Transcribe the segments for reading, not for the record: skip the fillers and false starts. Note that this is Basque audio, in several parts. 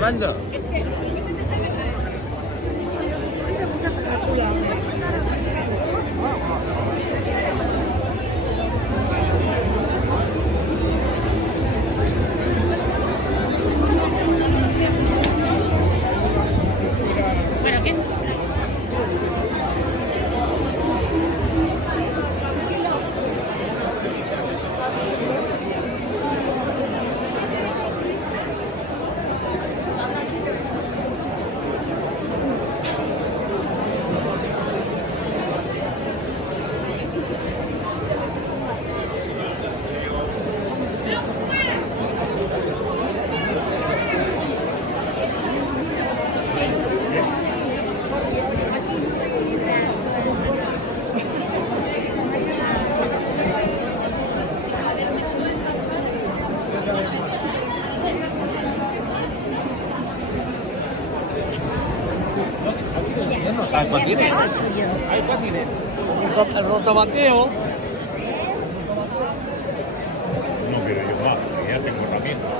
llamando. ¿Pero qué es? Hay patines. Algo suyo. Hay patines. El rotobateo. No quiero yo más, porque ya tengo herramientas.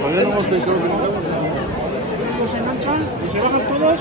Todavía no hemos pensado que no. Se enganchan y se bajan todos.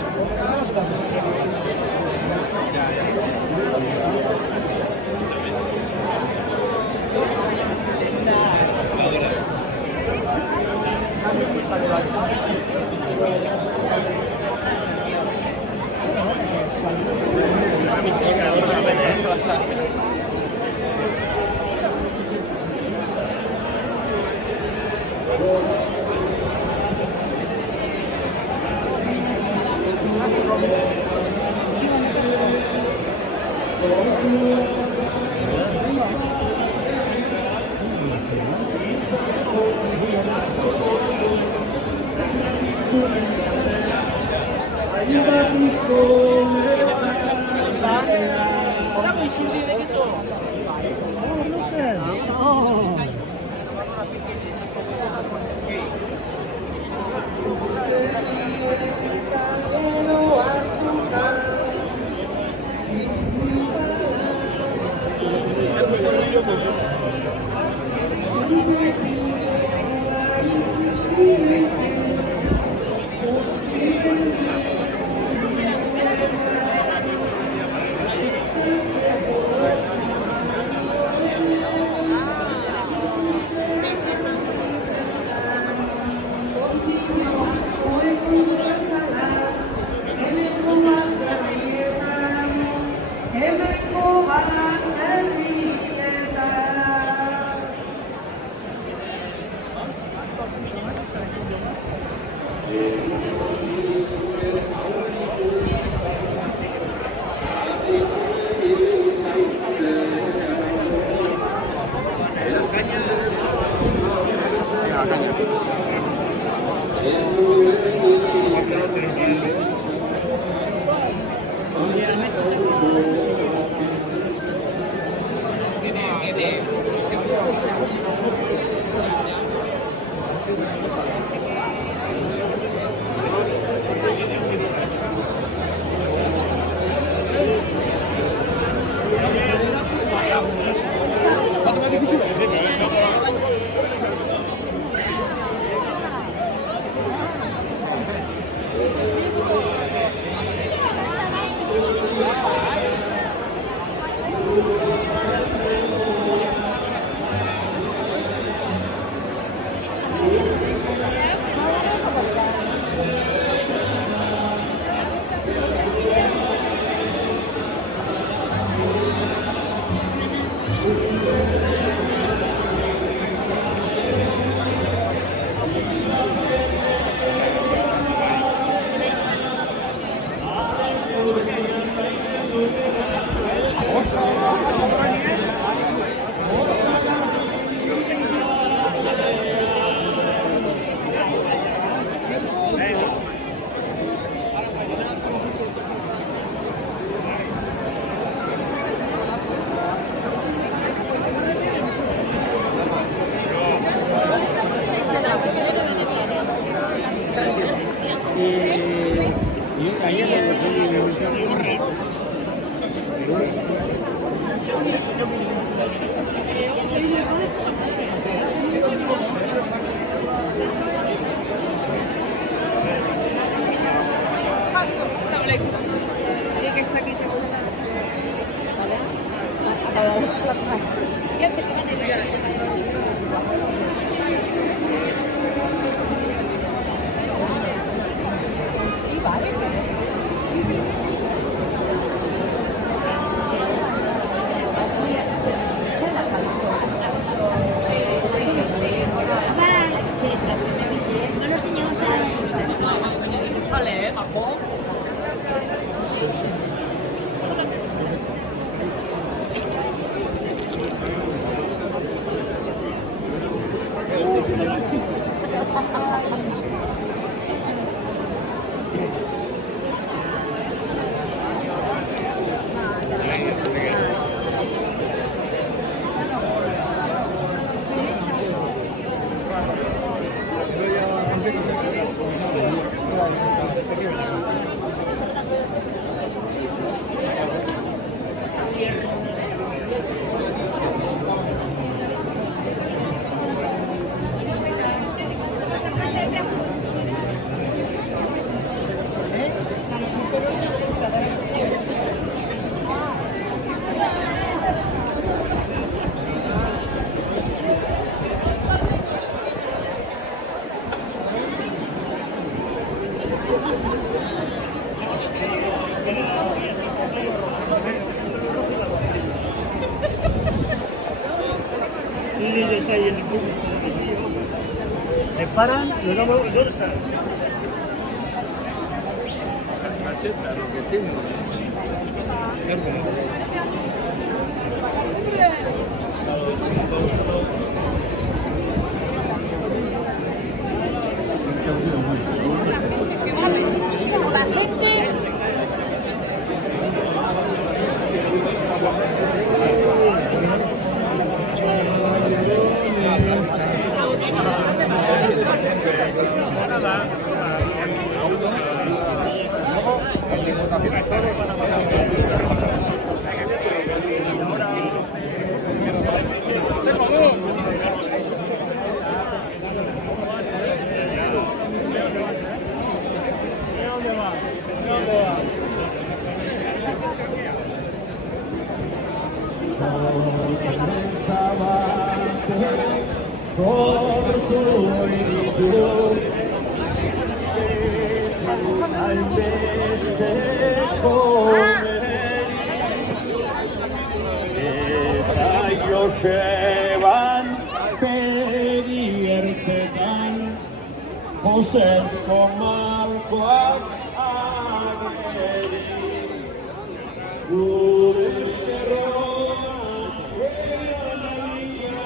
Ya sé que van a decir. Y está ahí en el curso. Me paran y luego, ¿dónde está? Sino la gente. Joseban begiertzetan Josezko malkoak ageri Gure eskerroak eanaia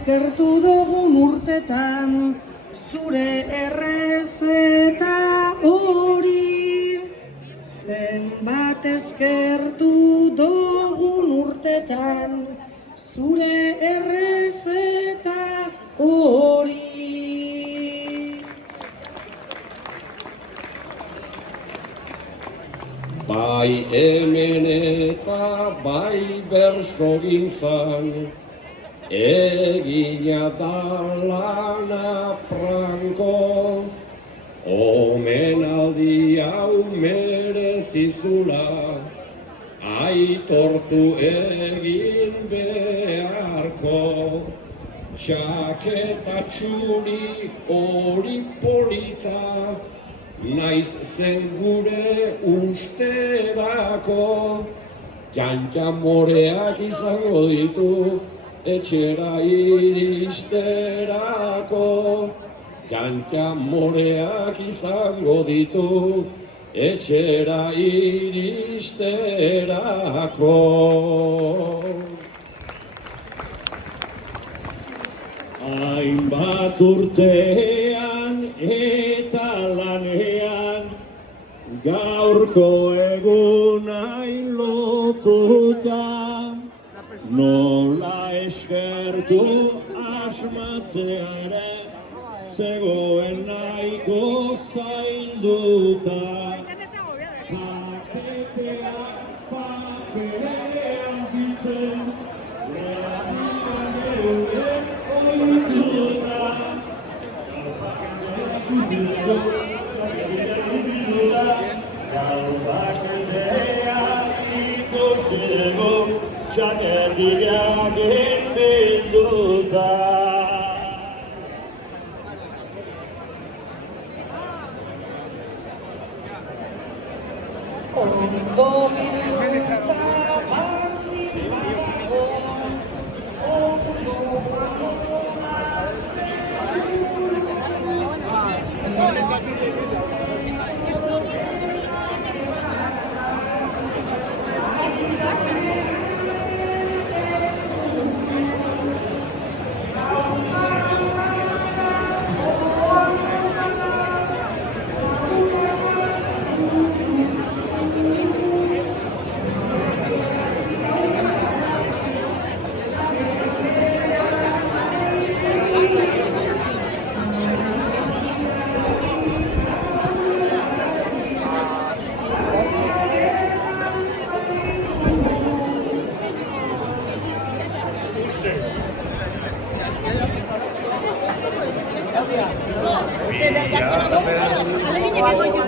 eskertu dugun urtetan zure errezeta hori zenbat eskertu dugun urtetan zure errezeta hori Bai hemen eta bai bersogintzan egina da lana franko, omenaldi hau merezizula, aitortu egin beharko. Txaketa txuri hori polita, naiz zen gure usterako, jantja moreak izango ditu, etxera iristerako, jantja moreak izango ditu, etxera iristerako. Hainbat urtean eta lanean, gaurko egunain lotuta, nola eskertu asmatzearen, zegoen nahiko zailduta. Paketeak pakerean bitzen, realitan euren oituta. Paketeak ikusiko, txaketiak bilduta. Ondo bilduta bardin badago, ondo bagoa zen Alegin egin goitu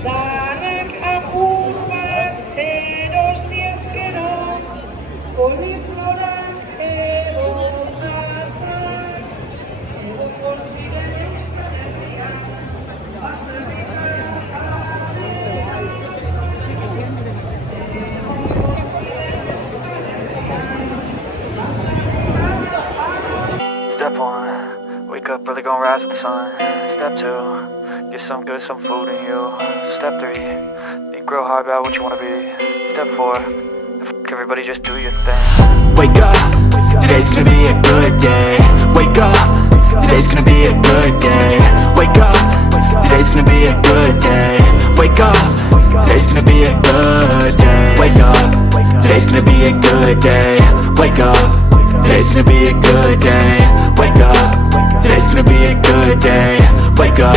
Danek apur bat erosi ezkero, koliflorak edo tazak, egongo ziren Euskal Herrian, Step 1, wake up early, gonna rise with the sun. Step 2, get some good, some food in you. Step 3, think real hard about what you wanna be. Step 4, everybody just do your thing. Wake up, today's gonna be a good day. Wake up, today's gonna be a good day. Wake up, today's gonna be a good day. Wake up, today's gonna be a good day. Wake up, today's gonna be a good day. Wake up, today's gonna be a good day. Wake up, today's gonna be a good day. Wake up,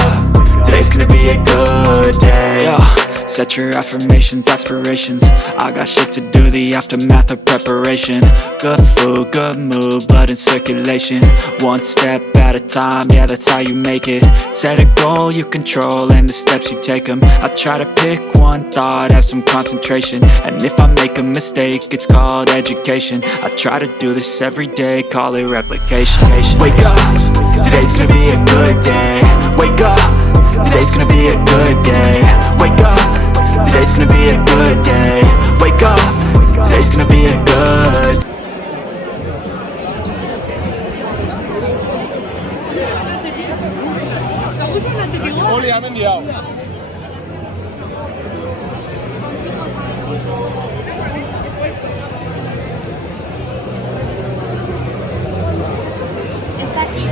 today's gonna be a good day. Yo, set your affirmations, aspirations. I got shit to do, the aftermath of preparation. Good food, good mood, blood in circulation. One step at a time, yeah, that's how you make it. Set a goal you control and the steps you take them. I try to pick one thought, have some concentration. And if I make a mistake, it's called education. I try to do this every day, call it replication. Wake up, today's gonna be a good day. Wake up, today's gonna be a good day. Wake up, today's gonna be a good day. Wake up, today's gonna be a good. Oli hemen ya. Está aquí.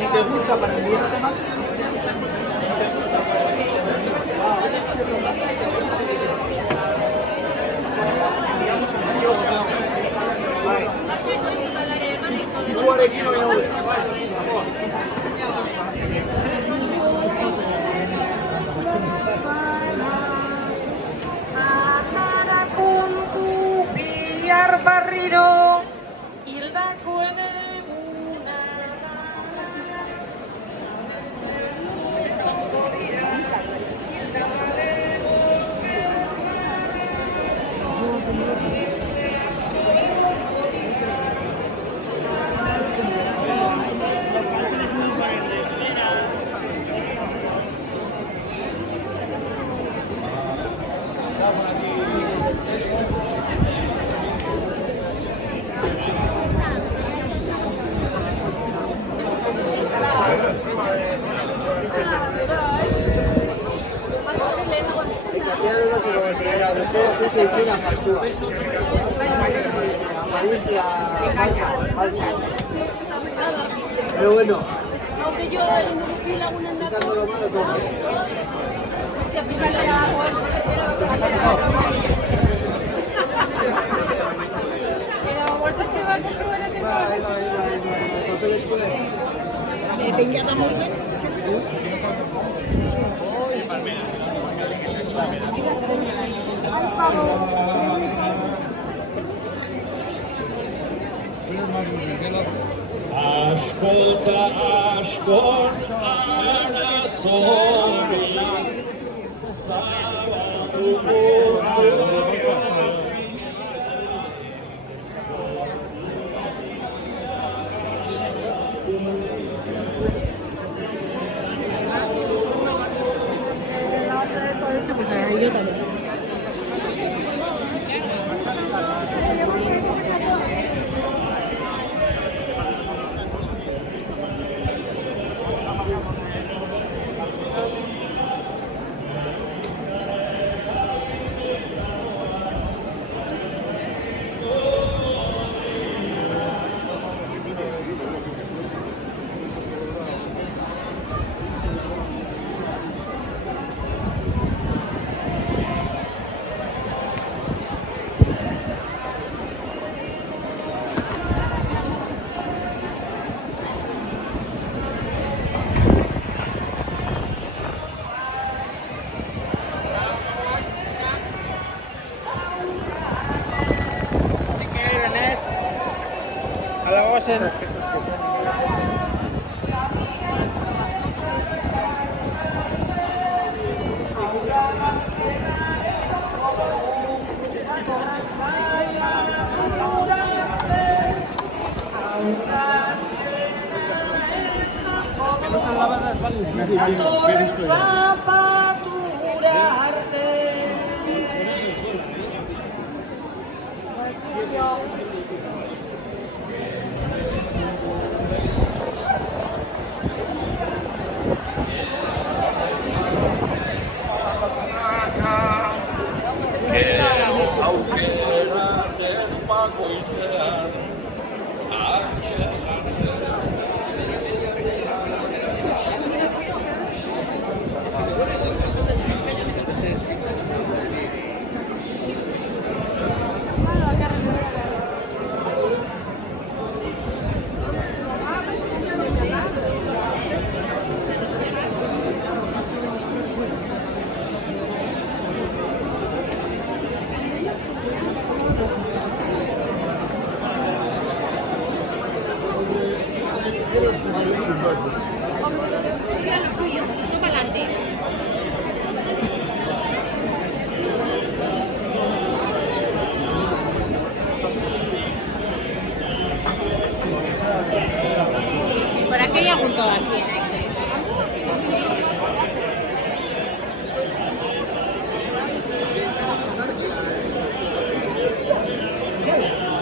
Si te gusta para enviarte más. Atarakunku bihar barriro hildakoen eguna beste zuetako dira hildabale gozkezale beste asko egongo dira Pero bueno, Aunque yo no fui la una en la quitando lo malo todo. que pícale agua. Pero vuelta que va que suena que Va, no se les puede. venga vamos bien. Ascolta, ascolta, arazorik zabalduko Datorren zapatura arte.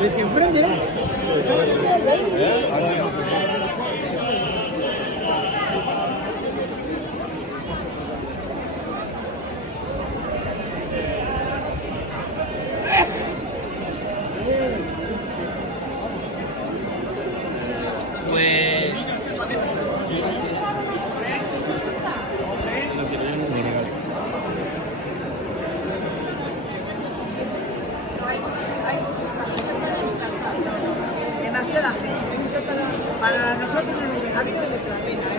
Es que enfrente. Demasiada gente. Para nosotros ha habido nuestra pena.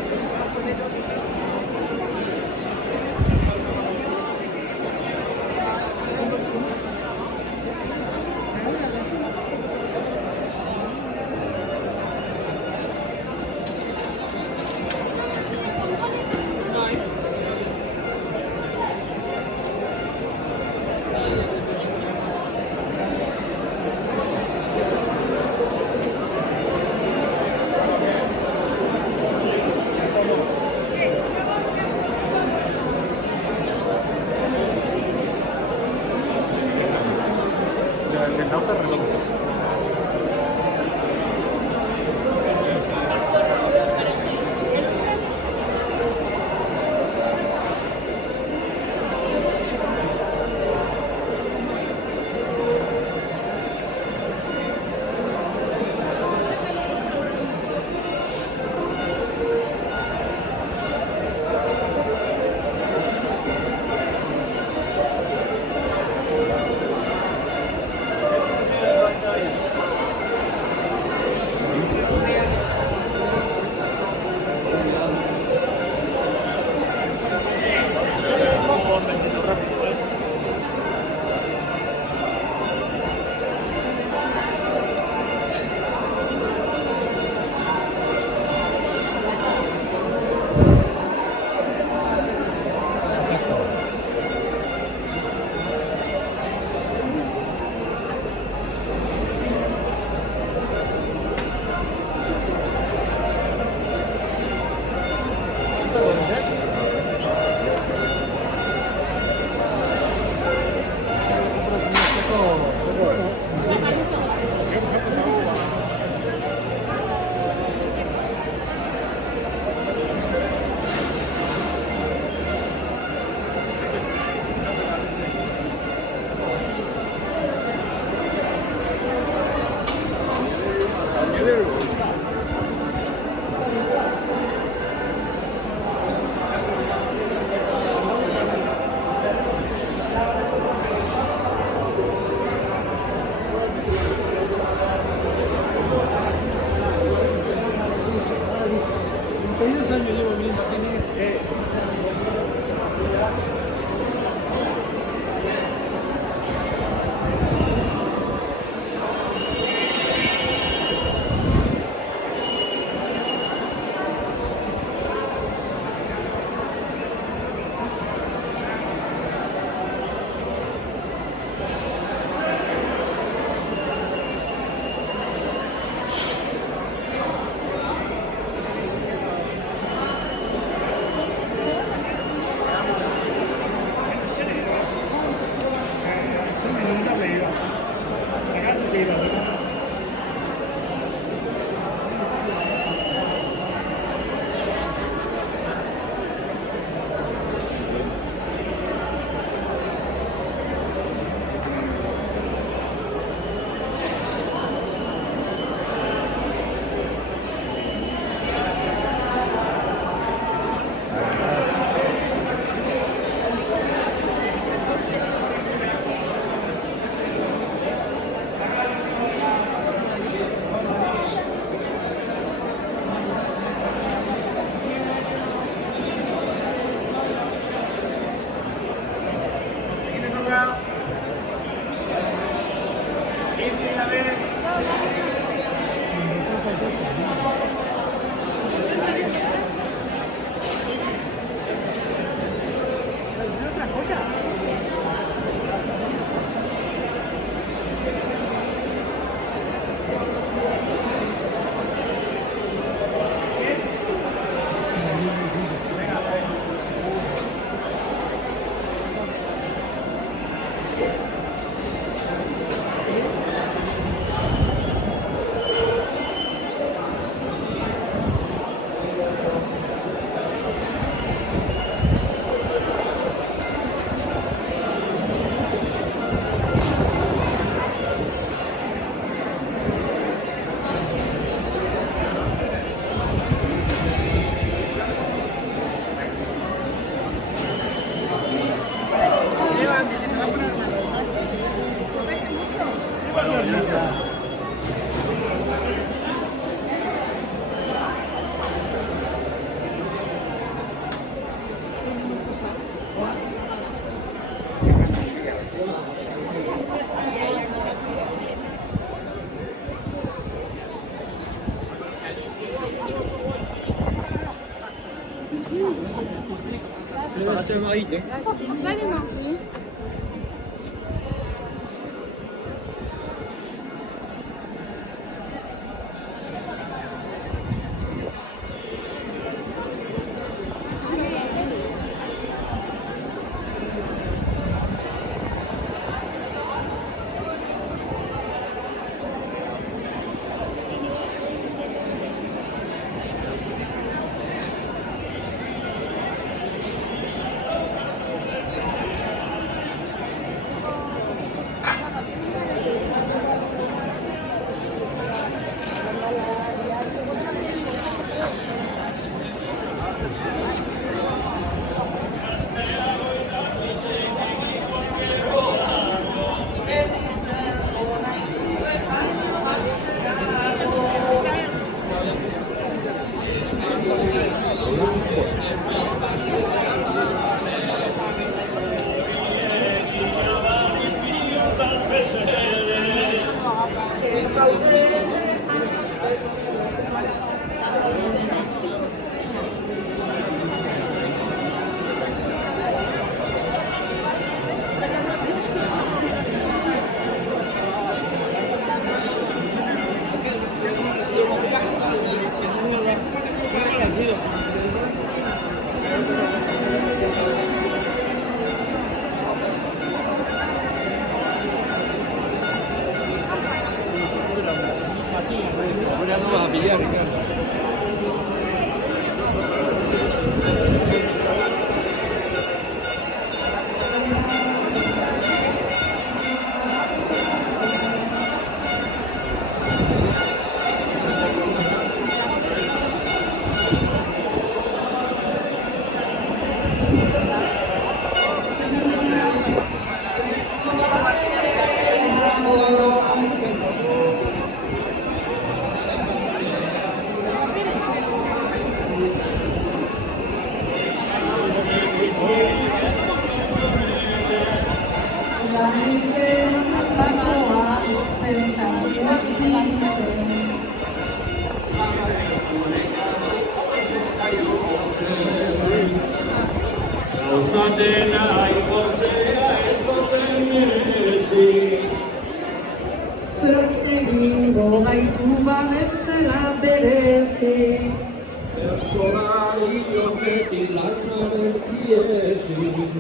Zerk egingo gaitu babestela berezi.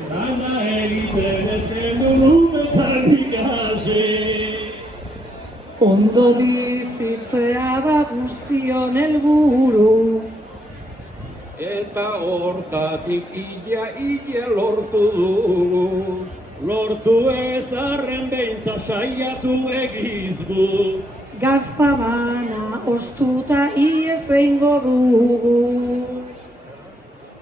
Lana egiten ezen urumetan ikasi. Ondo bizitzea da guztion helburu. Eta hortatik ia lortu dugu. Lortu ez arren beintza saiatu egizgu. Gazta bana ostuta iez eingo dugu.